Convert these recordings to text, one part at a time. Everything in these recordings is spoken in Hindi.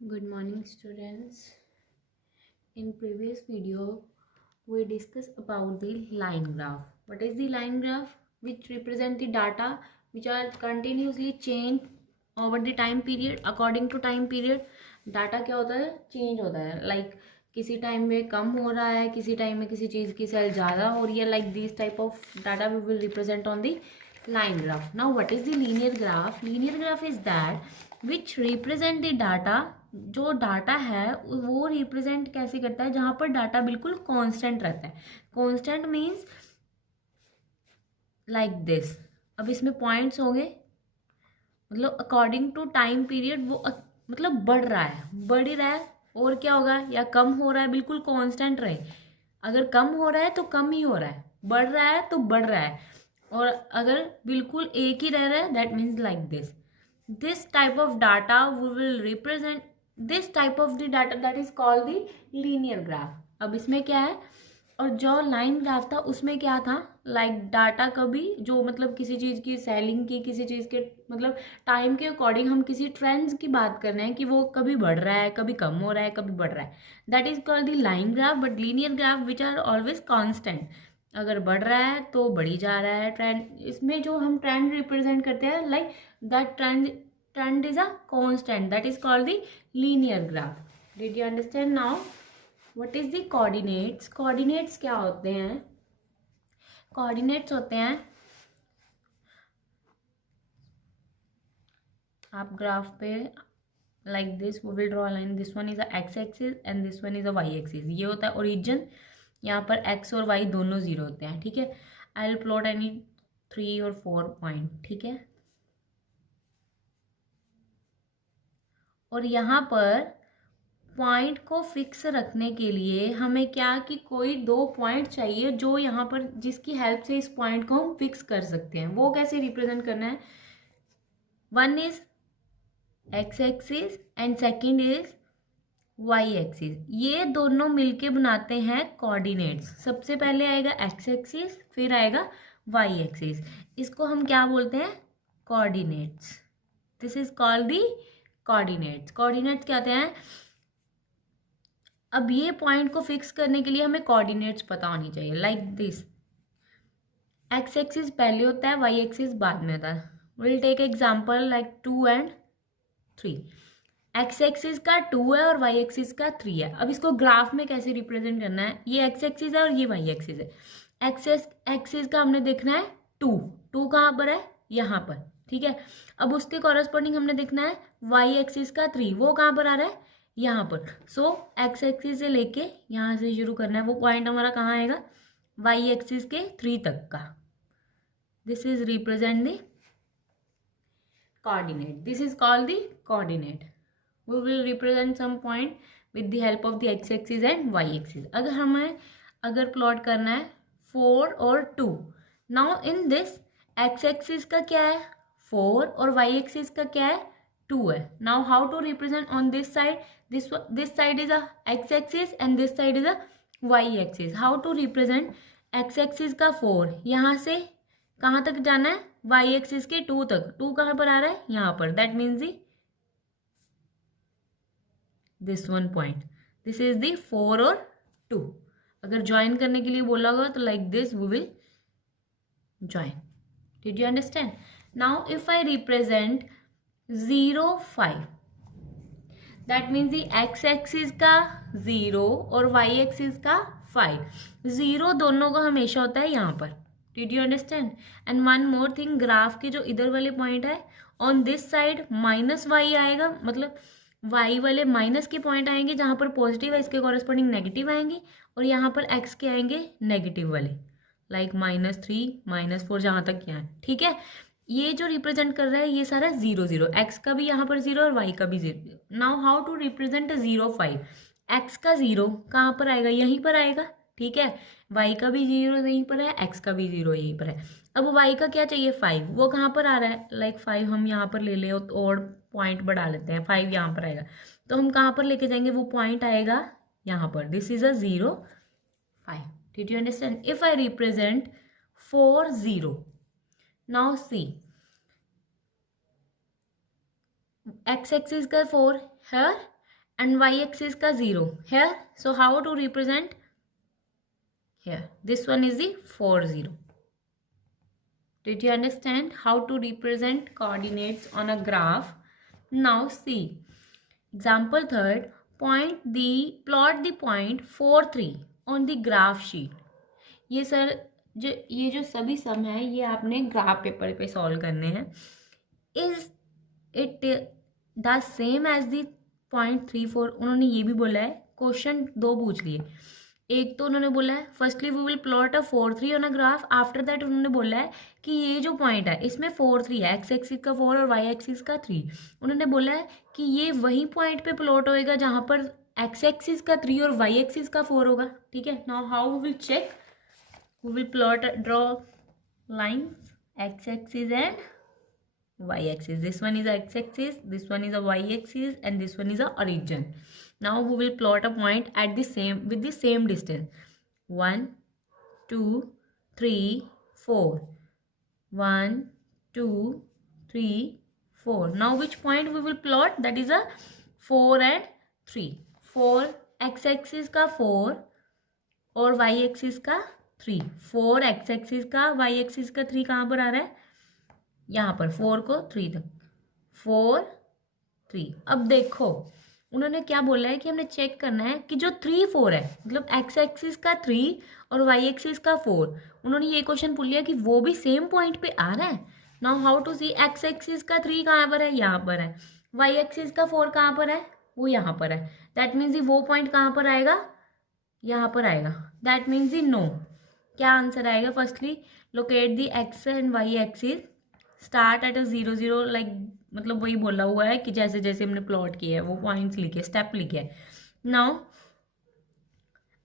Good morning, students. In previous video, we discussed about the line graph. What is the line graph? Which represent the data which are continuously changed over the time period. According to time period, data क्या होता है? Change होता है. Like किसी टाइम में कम हो रहा है, किसी टाइम में किसी चीज़ की सेल ज़्यादा हो रही है. Like this type of data we will represent on the line graph. Now, what is the linear graph? Linear graph is that which represent the data. जो डाटा है वो रिप्रेजेंट कैसे करता है, जहां पर डाटा बिल्कुल कांस्टेंट रहता है. Constant means like this. अब इसमें पॉइंट्स होंगे, मतलब अकॉर्डिंग टू टाइम पीरियड वो मतलब बढ़ रहा है, बढ़ ही रहा है. और क्या होगा, या कम हो रहा है, बिल्कुल कांस्टेंट रहे. अगर कम हो रहा है तो कम ही हो रहा है, बढ़ रहा है तो बढ़ रहा है. और अगर बिल्कुल एक ही रह रहा है, that means like this. this type of data we will represent. this type of the data that is called the linear graph. अब इसमें क्या है, और जो लाइन ग्राफ था उसमें क्या था, लाइक डाटा कभी जो मतलब किसी चीज़ की सेलिंग की, किसी चीज़ के मतलब टाइम के अकॉर्डिंग हम किसी ट्रेंड्स की बात कर रहे हैं कि वो कभी बढ़ रहा है, कभी कम हो रहा है, कभी बढ़ रहा है. That is called the line graph. But linear graph which are always constant. अगर बढ़ रहा है तो बढ़ी जा रहा है ट्रेंड. इसमें जो हम ट्रेंड रिप्रेजेंट करते हैं, like that trend is a constant, that is called the linear graph. Did you understand now? What is the coordinates? Coordinates क्या होते हैं? Coordinates होते हैं, आप ग्राफ पे like this we will draw a line. This one is a x axis and this one is a y axis. ये होता है ओरिजिन. यहाँ पर x और y दोनों जीरो होते हैं. ठीक है. आई विल प्लॉट एनी 3 और 4 पॉइंट. ठीक है. और यहाँ पर पॉइंट को फिक्स रखने के लिए हमें क्या कि कोई दो पॉइंट चाहिए जो यहाँ पर जिसकी हेल्प से इस पॉइंट को हम फिक्स कर सकते हैं. वो कैसे रिप्रेजेंट करना है? One is x axis and second is Y axis. ये दोनों मिलके बनाते हैं कोऑर्डिनेट्स. सबसे पहले आएगा एक्स एक्सिस, फिर आएगा वाई एक्सिस. इसको हम क्या बोलते हैं? Coordinates. This is called the coordinates. Coordinates क्या होते हैं? अब ये पॉइंट को फिक्स करने के लिए हमें कोऑर्डिनेट्स पता होनी चाहिए. लाइक दिस, एक्स एक्सिस पहले होता है, वाई एक्सिस बाद में होता है. Will take example like 2 and 3. X axis का 2 है और वाई एक्सिस का 3 है. अब इसको ग्राफ में कैसे रिप्रेजेंट करना है? ये एक्स एक्सिस है और ये वाई एक्सिस है. एक्स एक्सिस का हमने देखना है 2. 2 कहाँ पर है? यहाँ पर. ठीक है. अब उसके कॉरेस्पॉन्डिंग हमने देखना है वाई एक्सिस का 3. वो कहाँ पर आ रहा है? यहाँ पर. सो एक्स एक्सिस से लेके यहाँ से शुरू करना है. वो पॉइंट हमारा कहाँ आएगा? वाई एक्सिस के 3 तक का. This is represent the coordinate. This is called the coordinate. We will represent some point with the help of the x axis and y axis. अगर हमें प्लॉट करना है 4 और 2. Now in this x axis का क्या है? 4 और y axis का क्या है? 2 है. Now how to represent on this side? This side is a x axis and this side is a y axis. How to represent? x axis का 4 यहाँ से कहाँ तक जाना है? वाई एक्सिस के 2 तक. 2 कहाँ पर आ रहा है? यहाँ पर. That means the this one point. This is the 4 और 2. अगर ज्वाइन करने के लिए बोला होगा तो like this we will join. Did you understand? Now if I represent 0 5, that means the X axis का 0 और वाई एक्सिस का 5. 0 दोनों का हमेशा होता है यहाँ पर. Did you understand? And one more thing, graph के जो इधर वाले पॉइंट है on this side minus Y आएगा. मतलब वाई वाले माइनस के पॉइंट आएंगे जहाँ पर पॉजिटिव है, इसके कॉरेस्पॉन्डिंग नेगेटिव आएंगे. और यहाँ पर एक्स के आएंगे नेगेटिव वाले, लाइक -3 -4 जहाँ तक यहाँ. ठीक है. ये जो रिप्रेजेंट कर रहा है ये सारा 0 0. एक्स का भी यहाँ पर 0 और वाई का भी 0. Now how to represent 0 5? X का 0 कहाँ पर आएगा? यहीं पर आएगा. ठीक है. वाई का भी 0 यहीं पर है, एक्स का भी 0 यहीं पर है. अब वाई का क्या चाहिए? 5. वो कहाँ पर आ रहा है? लाइक 5 हम यहाँ पर ले ले और पॉइंट बढ़ा लेते हैं. 5 यहाँ पर आएगा तो हम कहाँ पर लेके जाएंगे? वो पॉइंट आएगा यहाँ पर. This is a 0 5. Did you understand? If I represent 4 0, now see, x axis का 4 है and y-axis का 0 here. So how to represent here? This one is the 4 0. Did you understand how to represent coordinates on a graph? Now see example third. Plot the point 4 3 on the graph sheet. ये सर ये जो सभी सम है ये आपने ग्राफ पेपर पे सॉल्व करने हैं. Is it the same as the 0.34. उन्होंने ये भी बोला है. क्वेश्चन 2 पूछ लिए. एक तो उन्होंने बोला है firstly we will plot a 4 3 on a graph. After that उन्होंने बोला है कि ये जो पॉइंट है इसमें 4 3 है, एक्स एक्सिस का 4 और वाई एक्सिस का 3. उन्होंने बोला है कि ये वही पॉइंट पे प्लॉट होएगा जहाँ पर एक्स एक्सिस का 3 और वाई एक्सिस का 4 होगा. ठीक है. Now how we will check? We will draw lines x axis and y axis. This one is a x axis, this one is a y axis, and this one is a origin. Now we will plot a point at with the same distance. 1 2 3 4. 1 2 3 4. Now which point we will plot? That is a 4 and 3. 4 x axis का 4 और y axis का 3. 4 x एक्सिस का y एक्सिस का 3 कहाँ पर आ रहा है? यहाँ पर 4 को 3 तक 4 3. अब देखो उन्होंने क्या बोला है कि हमने चेक करना है कि जो 3 4 है मतलब x एक्सिस का 3 और y एक्सिस का 4. उन्होंने ये क्वेश्चन पूछ लिया कि वो भी सेम पॉइंट पे आ रहा है. Now how to see? x axis का 3 कहाँ पर है? यहाँ पर है. y एक्सिस का 4 कहाँ पर है? वो यहाँ पर है. दैट मीन्स वो पॉइंट कहाँ पर आएगा? यहाँ पर आएगा. That means no. क्या आंसर आएगा? Firstly locate the X and Y axis, start at a 0 0. Like मतलब वही बोला हुआ है कि जैसे जैसे हमने प्लॉट किया है वो पॉइंट्स लिखे, स्टेप लिखे है. नाउ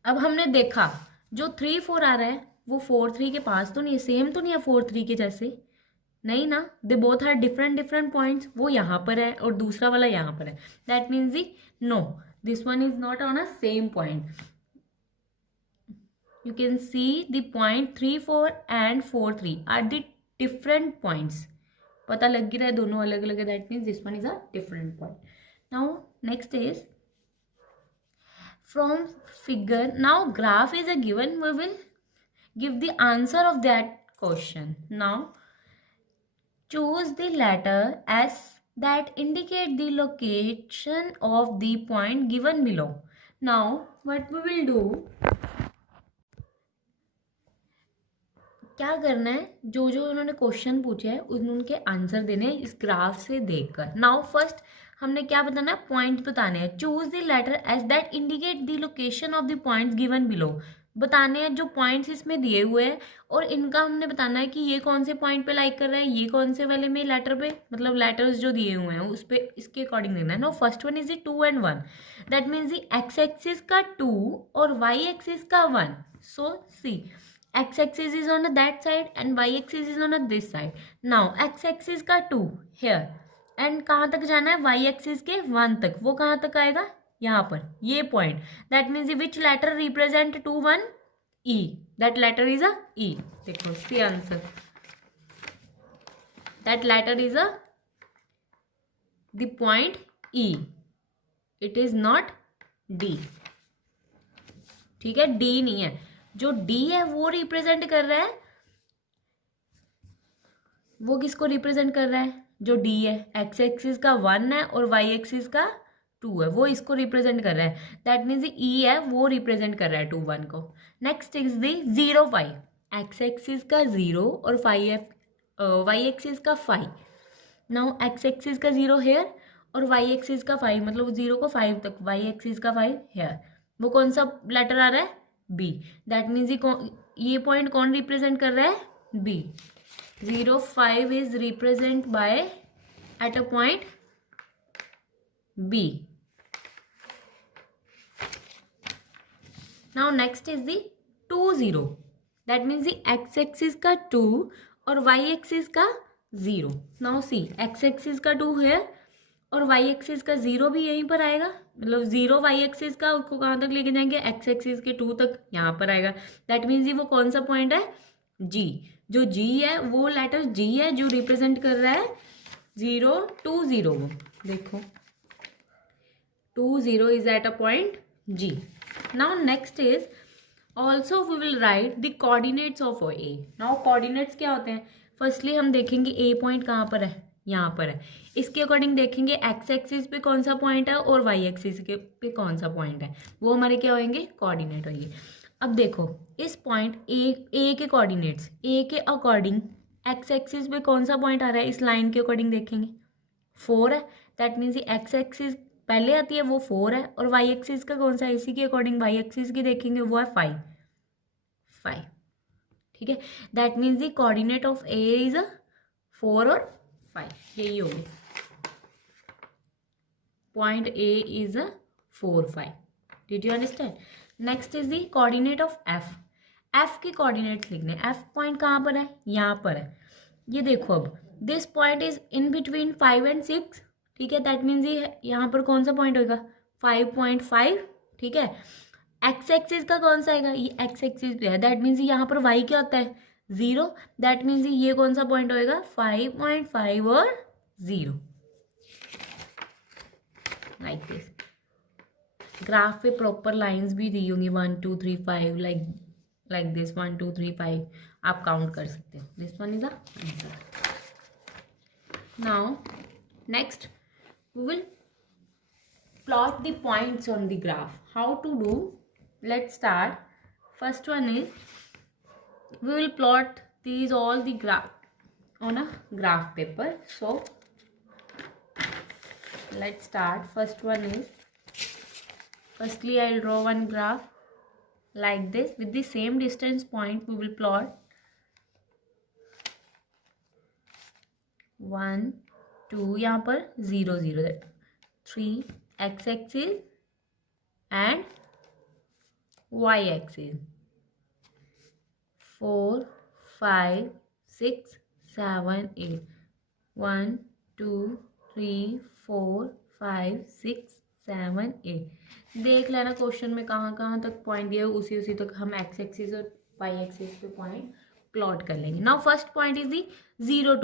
अब हमने देखा जो 3 4 आ रहा है वो 4 3 के पास तो नहीं है, सेम तो नहीं है 4 3 के जैसे, नहीं ना. They both are different points. वो यहाँ पर है और दूसरा वाला यहाँ पर है. That means the no, this one is not on a same point. You can see the point 3 4 and 4 3 are the different points. पता लग ही रहा है दोनों अलग अलग है. That means this one is a different point. Now next is from figure. Now graph is a given. We will give the answer of that question. Now choose the letter S that indicate the location of the point given below. Now what we will do, क्या करना है, जो जो उन्होंने क्वेश्चन पूछे हैं उनके आंसर देने हैं इस ग्राफ से देखकर. नाउ फर्स्ट हमने क्या बताना है? पॉइंट बताने हैं. Choose the letters that indicate the location of the points given below. बताने हैं जो पॉइंट्स इसमें दिए हुए हैं और इनका हमने बताना है कि ये कौन से पॉइंट पे लाइक कर रहा है, ये कौन से वाले में लेटर पे, मतलब लेटर्स जो दिए हुए हैं उस पे इसके अकॉर्डिंग देना है. No first one is the 2 and 1. That means the x axis का 2 और वाई एक्सिस का 1. सो सी x axis is on that side and y axis is on this side. Now x axis का 2 here and कहाँ तक जाना है? y axis के 1 तक. वो कहाँ तक आएगा? यहाँ पर ये point. That means which letter represent 2 1? E. That letter is a E. देखो see answer. That letter is a the point E. It is not D. ठीक है, D नहीं है. जो D है वो रिप्रेजेंट कर रहा है, वो किसको रिप्रेजेंट कर रहा है? जो D है एक्स एक्सिस का 1 है और वाई एक्सिस का 2 है, वो इसको रिप्रेजेंट कर रहा है. दैट मीन्स E है वो रिप्रेजेंट कर रहा है 2 1 को. Next is the 0 5. X axis का 0 और वाई एक्सिस का 5. नाउ एक्स एक्सिस का 0 हेयर और वाई एक्सिस का 5, मतलब 0 को 5 तक, वाई एक्सिस का 5 हेयर. वो कौन सा लेटर आ रहा है? बी. दैट मीन्स ये पॉइंट कौन रिप्रेजेंट कर रहा है? B. 0 5 is represent by at a point B. Now next is the 2 0. That means the x axis का 2 और वाई एक्सिस का 0. नाउ सी एक्स एक्सिस का 2 है और वाई एक्सिस का 0 भी यहीं पर आएगा, मतलब 0 वाई एक्सिस का उसको कहाँ तक लेके जाएंगे? एक्स एक्सिस के 2 तक यहाँ पर आएगा. दैट मीन्स वो कौन सा पॉइंट है? जी. जो जी है वो लेटर जी है जो रिप्रेजेंट कर रहा है 0 2 0 को. देखो 2 0 is at a point G. Now next is also we will write the coordinates of A. Now coordinates क्या होते हैं? फर्स्टली हम देखेंगे A पॉइंट कहाँ पर है, यहाँ पर है. इसके अकॉर्डिंग देखेंगे एक्स एक्सिस पे कौन सा पॉइंट है और वाई एक्सिस के पे कौन सा पॉइंट है, वो हमारे क्या होंगे, कोऑर्डिनेट होंगे. अब देखो इस पॉइंट ए के कोऑर्डिनेट्स, ए के अकॉर्डिंग एक्स एक्सिस पे कौन सा पॉइंट आ रहा है, इस लाइन के अकॉर्डिंग देखेंगे 4 है. दैट मीन्स एक्स एक्सिस पहले आती है वो 4 है, और वाई एक्सिस का कौन सा है, इसी के अकॉर्डिंग वाई एक्सिस की देखेंगे वो है 5. ठीक है. That means the coordinate of A is 4 और 5. यही हो गया. Point A is 4 5. Did you understand? Next is the coordinate of F. F के कोऑर्डिनेट्स लिखने. एफ पॉइंट कहाँ पर है, यहाँ पर है. ये देखो अब this point is in between 5 and 6. ठीक है. दैट मीन्स ये यहाँ पर कौन सा पॉइंट होगा, 5.5. ठीक है. एक्स एक्सिस का कौन सा आएगा, ये एक्स एक्सिस पे है. दैट मीन्स यहाँ पर वाई क्या होता है, 0. दैट मीन्स ये कौन सा पॉइंट होएगा, 5.5 और 0. Like this. ग्राफ पे प्रॉपर लाइंस भी दी होंगी 1 2 3 5 लाइक दिस 1 2 3 5 आप काउंट कर सकते हो. This one is the answer. Now next we will plot the points on the graph. How to do? Let's start. First one is we will plot these all the graph on a graph paper. So let's start. First one is, firstly I'll draw one graph like this with the same distance point. We will plot 1 2 यहाँ पर 0 0 3 x axis and y axis, 4 5 6 7 8 1 2 3 4 5 6 7 8. देख लेना क्वेश्चन में कहाँ कहाँ तक पॉइंट दिया है, उसी तक हम एक्स एक्सिस और वाई एक्सिस पे पॉइंट प्लॉट कर लेंगे. Now first point is the 0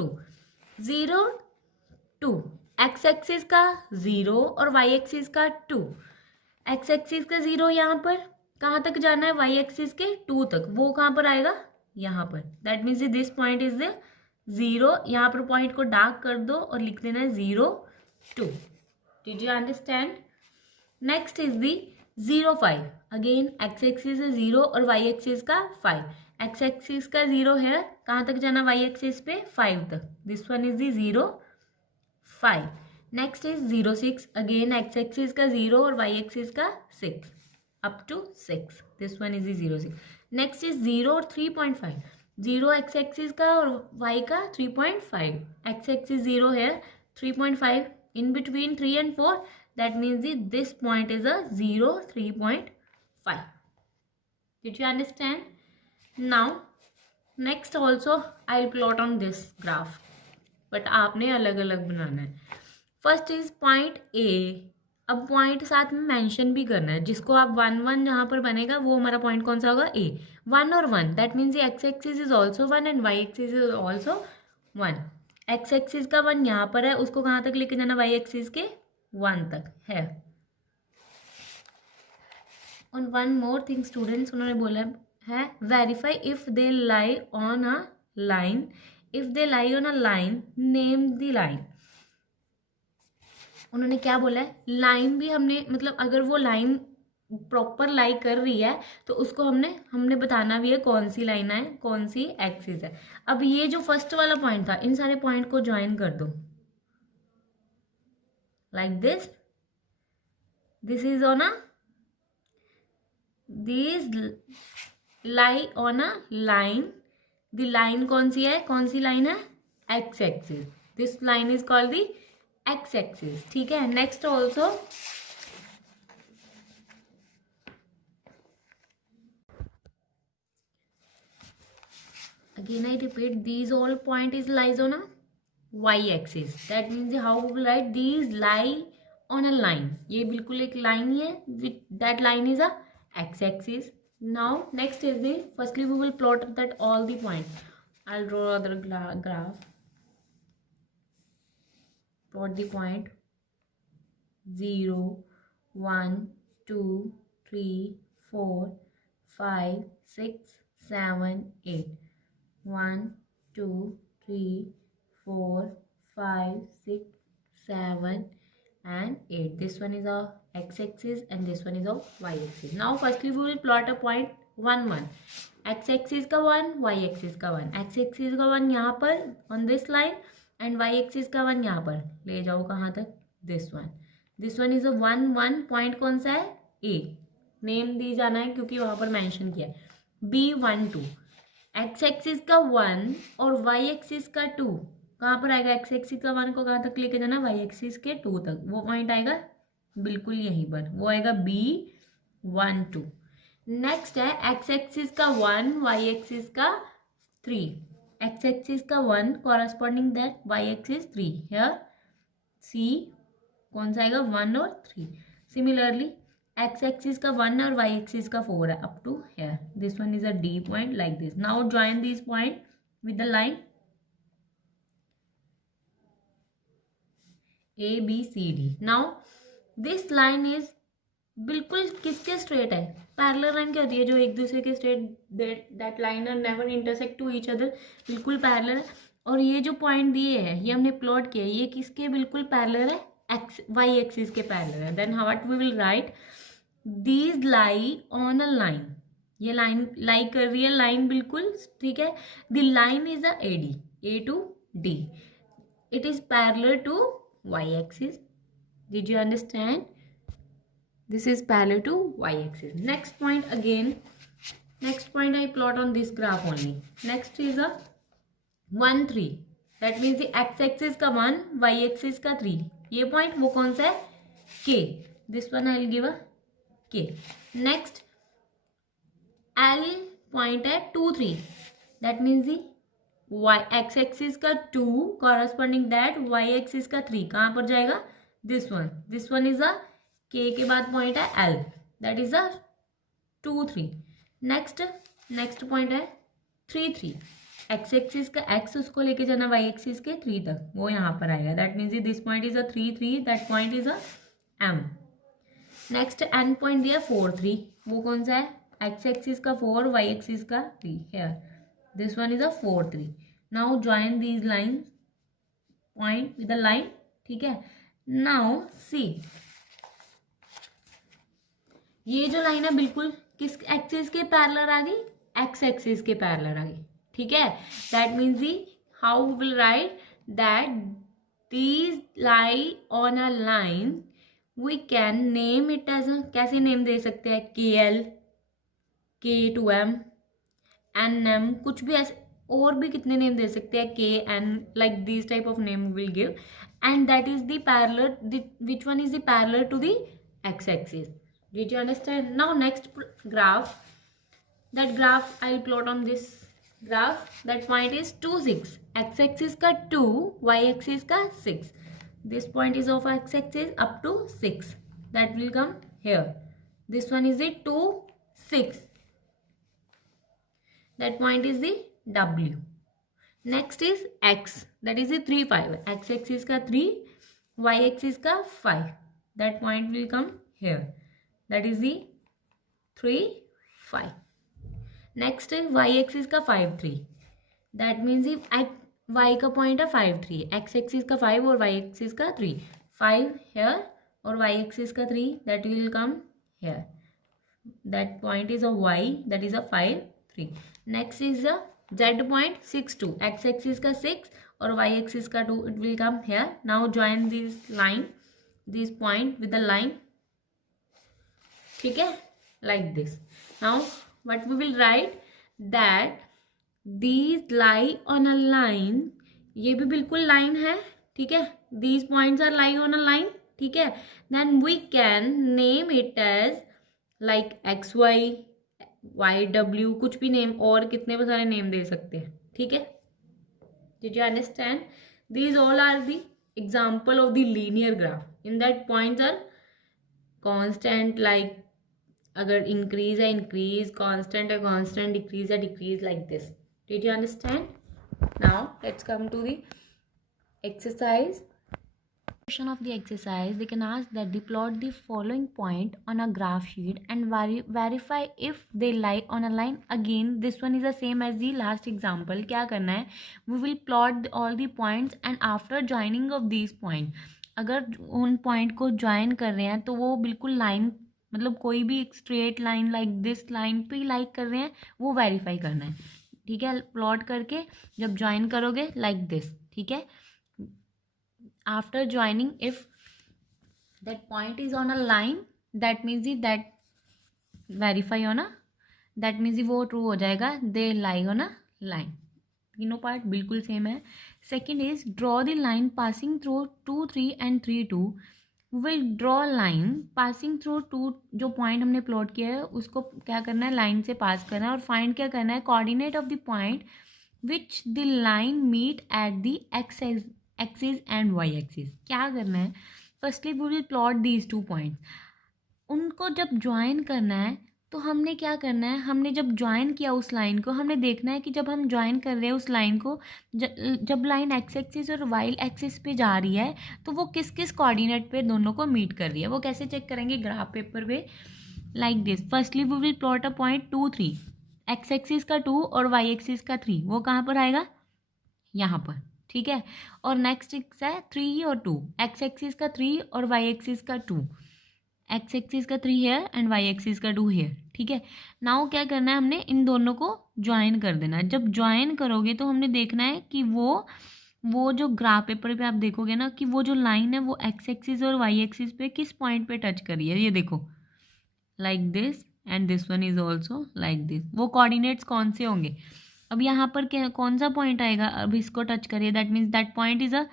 2 x axis का 0 और वाई एक्सिस का 2. एक्स एक्सिस का 0 यहाँ पर कहाँ तक जाना है, वाई एक्सिस के 2 तक. वो कहाँ पर आएगा, यहाँ पर. That means this point is the 0. यहाँ पर पॉइंट को डार्क कर दो और लिख देना है 0 2. Did you understand? Next is the 0 5. Again X axis है 0 और वाई एक्सिस का 5. एक्स एक्सिस का 0 है, कहाँ तक जाना, वाई एक्सिस पे 5 तक. This one is the 0 5. Next is 0 6. Again X axis का 0 और वाई एक्सिस का 6 up to 6. This one is 0 6. Next is 0 और 3.5. 0 एक्स एक्सिस का और वाई का 3.5. एक्स एक्सिस 0 है, 3.5 in between 3 and 4. That means this point is 0 3.5. Did you understand? Now next also I will plot on this graph, but आपने अलग अलग बनाना है. First is point A. अब पॉइंट साथ में मेंशन भी करना है. जिसको आप 1 1 जहाँ पर बनेगा वो हमारा पॉइंट कौन सा होगा, ए. 1 और 1. That means x axis is also 1 and Y axis is also 1. X axis का 1 यहाँ पर है, उसको कहाँ तक लेके जाना, वाई एक्सिस के 1 तक है. और वन मोर थिंग स्टूडेंट्स, उन्होंने बोला है verify if they lie on a line. If they lie on a line name the line. उन्होंने क्या बोला है, लाइन भी हमने मतलब अगर वो लाइन प्रॉपर लाई कर रही है तो उसको हमने बताना भी है कौन सी लाइन है, कौन सी एक्सिस है. अब ये जो फर्स्ट वाला पॉइंट था, इन सारे पॉइंट को ज्वाइन कर दो like this. This is on a this lie on a line. The line कौन सी है, कौन सी लाइन है, x axis. This line is called the x axis. ठीक है. Next also again I repeat, these all point is lies on a y axis. that means how we will write these lie on a line. ये बिल्कुल एक लाइन ही है. with that line is a x axis. now next is the firstly we will plot that all the points. I'll draw other graph. Plot the point 0 1 2 3 4 5 6 7 8 1 2 3 4 5 6 7 and 8. This one is our x-axis and this one is our y-axis. Now firstly we will plot a point 1 1. x-axis का 1, y-axis का 1. x-axis का 1 यहाँ पर on this line and y-axis का 1 यहाँ पर. ले जाओ कहाँ तक? This one. This one is a 1 1. Point कौन सा है? A. नेम दी जाना है क्योंकि वहाँ पर मेंशन किया है. B 1 2. x-axis का 1 और y-axis का 2. कहाँ पर आएगा? x-axis का 1 को कहाँ तक लेके जाना? y-axis के 2 तक. वो पॉइंट आएगा बिल्कुल यहीं पर. वो आएगा B 1 2. नेक्स्ट है x-axis का 1, y-axis का 3. x-axis का 1 corresponding that y-axis 3. Here C कौन सा आएगा? 1 और 3. सिमिलरली x-axis का 1 और y-axis का 4 है up to here. This one is a D point like this. Now join this point with the line A B C D. Now this line is बिल्कुल किसके स्ट्रेट है? पैरेलल लाइन क्या होती है? जो एक दूसरे के straight, that line are never intersect to each other. बिल्कुल पैरेलल है. और ये जो पॉइंट दिए हैं ये हमने प्लॉट किया है, ये किसके बिल्कुल पैरेलल है? एक्स वाई एक्सिस के पैरेलल है. Then what we will write? These lie on a line. ये लाइन लाई कर रही है, लाइन बिल्कुल ठीक है. The line is a AD, A to D. It is parallel to y axis. Did you understand? This is parallel to y-axis. Next point again. Next point I plot on this graph only. Next is a 1 3. That means the x-axis का 1, y-axis का 3. ये point वो कौन सा है? K. This one I will give a K. Next L point है 2 3. That means the x-axis का 2 corresponding that y-axis का 3. कहाँ पर जाएगा? This one. This one is a K के बाद पॉइंट है L. That is a 2 3. Next point है 3 3. एक्स एक्सिस का x उसको लेके जाना y एक्सिस के 3 तक. वो यहाँ पर आएगा. That means this point is a 3 3. That point is a M. Next and point दिया 4 3. वो कौन सा है? एक्स एक्सिस का 4, y एक्सिस का 3. Here this one is a 4 3. Now join these lines point with the line. ठीक है. नाउ सी ये जो लाइन है बिल्कुल किस एक्सिस के पैरेलल आ गई? एक्स एक्सिस के पैरेलल आ गई. ठीक है. That means the how we will write that these lie on a line. We can name it as a, कैसे नेम दे सकते हैं? KL, K2M, NM, कुछ भी ऐसे और भी कितने नेम दे सकते हैं? KN, like this type of name we will give. And that is the parallel, which one is the parallel to the x axis. Did you understand? Now next graph. That graph I will plot on this graph. That point is 2 6. X-axis का 2, y-axis का 6. This point is of x-axis up to 6. That will come here. This one is the 2 6. That point is the W. Next is x. That is the 3 5. X-axis का 3, y-axis का 5. That point will come here. That is the 3 5. Next है वाई एक्सिस का 5 3. दैट मीन्स वाई का पॉइंट है 5 3. एक्स एक्सिस का 5 और वाई एक्सिस का 3. 5 हेयर और वाई एक्सिस का 3. That will come here. That point is a y. That is a 5 3. Next is a Z point 6 2. X axis का 6 और वाई एक्सिस का 2. It will come here. Now join this line, this point with the line. ठीक है. Like this. Now what we will write that these lie on a line. ये भी बिल्कुल लाइन है. ठीक है. these points are lie on a line. ठीक है. then we can name it as like xy, yw, कुछ भी नेम और कितने सारे नेम दे सकते हैं. ठीक है. did you understand? these all are the example of the linear graph. in that points are constant, like अगर इंक्रीज है इंक्रीज, कांस्टेंट है कांस्टेंट, डिक्रीज है decrease, like this. Did you understand? Now let's come to the exercise. Of the exercise, they can ask that they plot the following point on a graph sheet and verify if they lie on a line. Again, this one is the same as the last example. क्या करना है, we will plot all the points and after joining of these point, अगर उन point को join कर रहे हैं तो वो बिल्कुल line, मतलब कोई भी एक straight line like this line पे लाइक कर रहे हैं, वो वेरीफाई करना है. ठीक है, प्लॉट करके जब ज्वाइन करोगे लाइक दिस. ठीक है, after joining if that point is on a line, that means that verify on a, that means वो ट्रू हो जाएगा, दे लाई ऑन अ लाइन. तीनों पार्ट बिल्कुल सेम है. Second is draw the line passing through 2 3 and 3 2. Will draw line passing through 2, जो पॉइंट हमने प्लॉट किया है उसको क्या करना है, लाइन से पास करना है. और फाइंड क्या करना है, coordinate of the point which the line meet at the axis and Y axis. क्या करना है, firstly we will plot these 2 points. उनको जब ज्वाइन करना है तो हमने क्या करना है, हमने जब ज्वाइन किया उस लाइन को, हमने देखना है कि जब हम ज्वाइन कर रहे हैं उस लाइन को, जब लाइन एक्स एक्सिस और वाई एक्सिस पे जा रही है तो वो किस किस कोऑर्डिनेट पे दोनों को मीट कर रही है. वो कैसे चेक करेंगे, ग्राफ पेपर पे like this. Firstly we will plot a point 2 3, x axis का 2 और वाई एक्सिस का 3. वो कहाँ पर आएगा, यहाँ पर. ठीक है, और नेक्स्ट है 3 और 2, एक्स एक्सिस का 3 और वाई एक्सिस का 2. एक्स एक्सिस का 3 हेयर एंड वाई एक्सिस का 2 हेयर. ठीक है, नाउ क्या करना है, हमने इन दोनों को ज्वाइन कर देना है. जब ज्वाइन करोगे तो हमने देखना है कि वो जो ग्राफ पेपर पे आप देखोगे ना कि वो जो लाइन है वो एक्स एक्सिस और वाई एक्सिस पे किस पॉइंट पे टच करी है. ये देखो like this and this one is also like this. वो कोऑर्डिनेट्स कौन से होंगे, अब यहाँ पर क्या कौन सा पॉइंट आएगा, अब इसको टच करिए, that means that point is अ,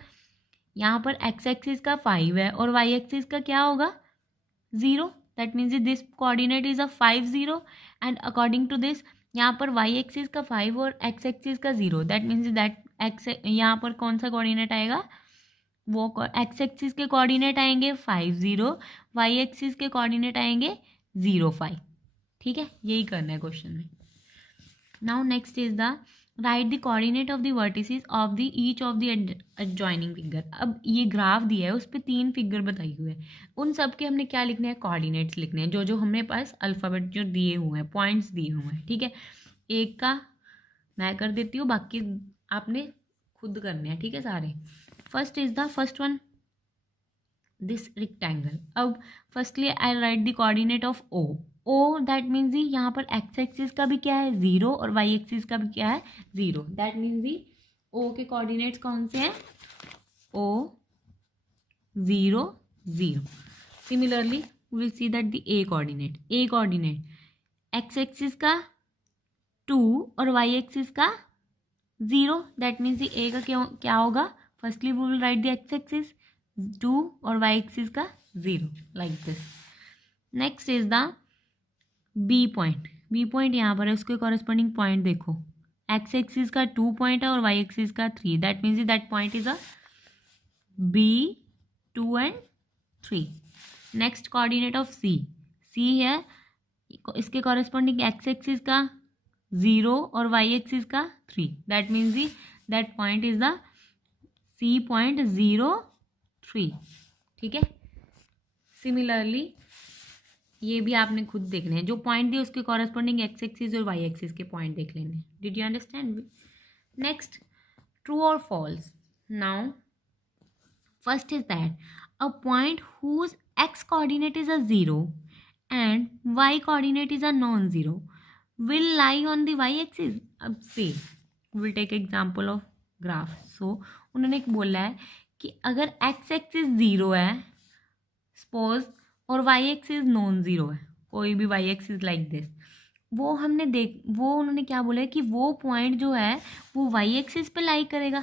यहाँ पर एक्स एक्सिस का 5 है और वाई एक्सिस का क्या होगा 0. That means this coordinate is a 5 0 and according to this यहाँ पर वाई एक्सिस का 5 और एक्स एक्सिस का 0. दैट मीन्स दैट एक्स, यहाँ पर कौन सा कोऑर्डिनेट आएगा, वो एक्स एक्सिस के कोऑर्डिनेट आएंगे 5 0, वाई एक्सिस के कोऑर्डिनेट आएंगे 0 5. ठीक है, यही करना है क्वेश्चन में. Now next is the right the coordinate of the vertices of the each of the adjoining figure. अब ये ग्राफ दिया है उस पर 3 फिगर बताई हुए हैं, उन सब के हमने क्या लिखने हैं, कोऑर्डिनेट्स लिखने हैं, जो हमने पास अल्फ़ाबेट जो दिए हुए हैं, पॉइंट्स दिए हुए हैं. ठीक है, एक का मैं कर देती हूँ, बाकी आपने खुद करने हैं. ठीक है सारे. First is the first one this rectangle. अब firstly I write the coordinate of O. O that means the यहाँ पर एक्स एक्सिस का भी क्या है 0 और वाई एक्सिस का भी क्या है 0. दैट मीन्स दी ओ के कोऑर्डिनेट्स कौन से हैं, O 0 0. Similarly we will see that the A coordinate x axis का 2 और वाई एक्सिस का 0. दैट मीन्स द ए का क्या होगा, firstly we will write the x axis 2 और वाई एक्सिस का 0 like this. Next is the B point यहाँ पर है, उसके कॉरेस्पॉन्डिंग पॉइंट देखो, एक्स एक्सिस का 2 पॉइंट है और वाई एक्सिस का 3. That means that point is a B 2 and 3. Next coordinate of C है, इसके कॉरेस्पॉन्डिंग एक्स एक्सिस का 0 और वाई एक्सिस का 3. That means that point is the C point 0 3. ठीक है, सिमिलरली ये भी आपने खुद देखने हैं, जो पॉइंट दिए उसके कॉरेस्पॉन्डिंग एक्स एक्सिस और वाई एक्सिस के पॉइंट देख लेने. Did you understand. Next true और false. Now first is that a point whose X coordinate is a 0 and Y coordinate is a non 0 will lie on the Y axis. अब से will take example of graph. So उन्होंने बोला है कि अगर एक्स एक्सिस 0 है सपोज और वाई एक्सिस नॉन 0 है, कोई भी वाई एक्सिस लाइक दिस, वो उन्होंने क्या बोला है कि वो पॉइंट जो है वो वाई एक्सिस पे लाई करेगा.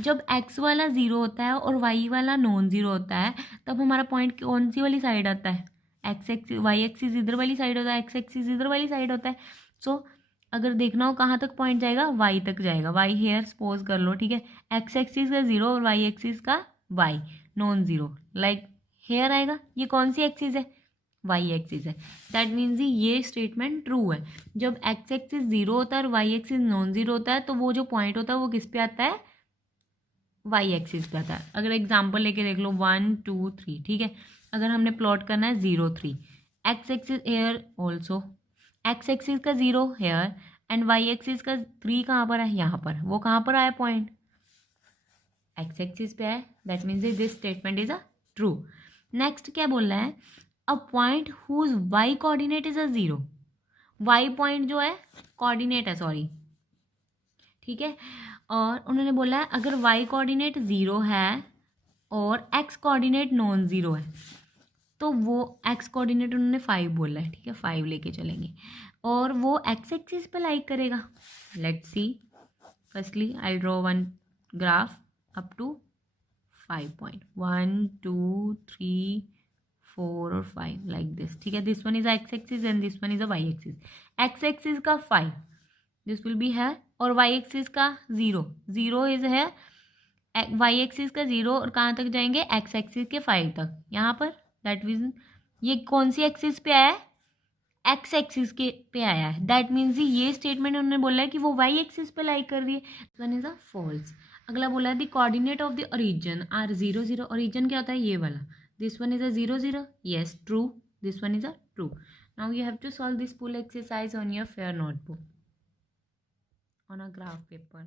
जब एक्स वाला 0 होता है और वाई वाला नॉन 0 होता है तब हमारा पॉइंट कौन सी वाली साइड आता है, एक्स एक्सिस, वाई एक्सिस इधर वाली साइड होता है, एक्स एक्सिस इधर वाली साइड होता है. सो अगर देखना हो कहाँ तक पॉइंट जाएगा, वाई तक जाएगा. वाई हेयर सपोज कर लो. ठीक है, एक्स एक्सिस का 0 और वाई एक्सिस का वाई नॉन 0 लाइक हेयर आएगा. ये कौन सी एक्सिस है, वाई एक्सिस है. दैट मीन्स ये स्टेटमेंट ट्रू है. जब एक्स एक्सिस 0 होता है और वाई एक्सिस नॉन 0 होता है तो वो जो पॉइंट होता है वो किस पे आता है, वाई एक्सिस पे आता है। अगर एग्जाम्पल लेके देख लो 1 2 3, ठीक है। अगर हमने प्लॉट करना है 0 3, x axis here also, x axis का 0 हेयर एंड वाई एक्सिस का 3 कहाँ पर है, यहाँ पर। वो कहाँ पर आया पॉइंट, एक्स एक्सिस पे है, that means this statement is a true. Next क्या बोल रहा है, a point whose y coordinate is a 0, y point जो है कोऑर्डिनेट है, सॉरी, ठीक है। और उन्होंने बोला है अगर वाई कोऑर्डिनेट 0 है और एक्स कोऑर्डिनेट नॉन ज़ीरो है, तो वो एक्स कोऑर्डिनेट उन्होंने 5 बोला है, ठीक है, 5 लेके चलेंगे और वो एक्स एक्सिस पे लाइक करेगा। Let's see, firstly I draw one graph up to 5 point 1 2 3 4 और 5 लाइक दिस, ठीक है। This one is x axis and this one is a y axis. X axis का 5 दिस विल बी है और वाई एक्सिस का 0 0 इज है, वाई एक्सिस का 0 और कहाँ तक जाएंगे, एक्स एक्सिस के 5 तक, यहाँ पर। दैट मीन ये कौन सी एक्सिस पे आया है, एक्स एक्सिस के पे आया है। दैट मीन्स ये स्टेटमेंट उन्होंने बोला है कि वो वाई एक्सिस पे लाइक कर रही है, वन इज अ फॉल्स। अगला बोला है the coordinate of the origin are 0 0, origin क्या होता है, ये वाला, this one is a 0 0, yes true, this one is a true. Now you have to solve this full exercise on your fair notebook on a graph paper.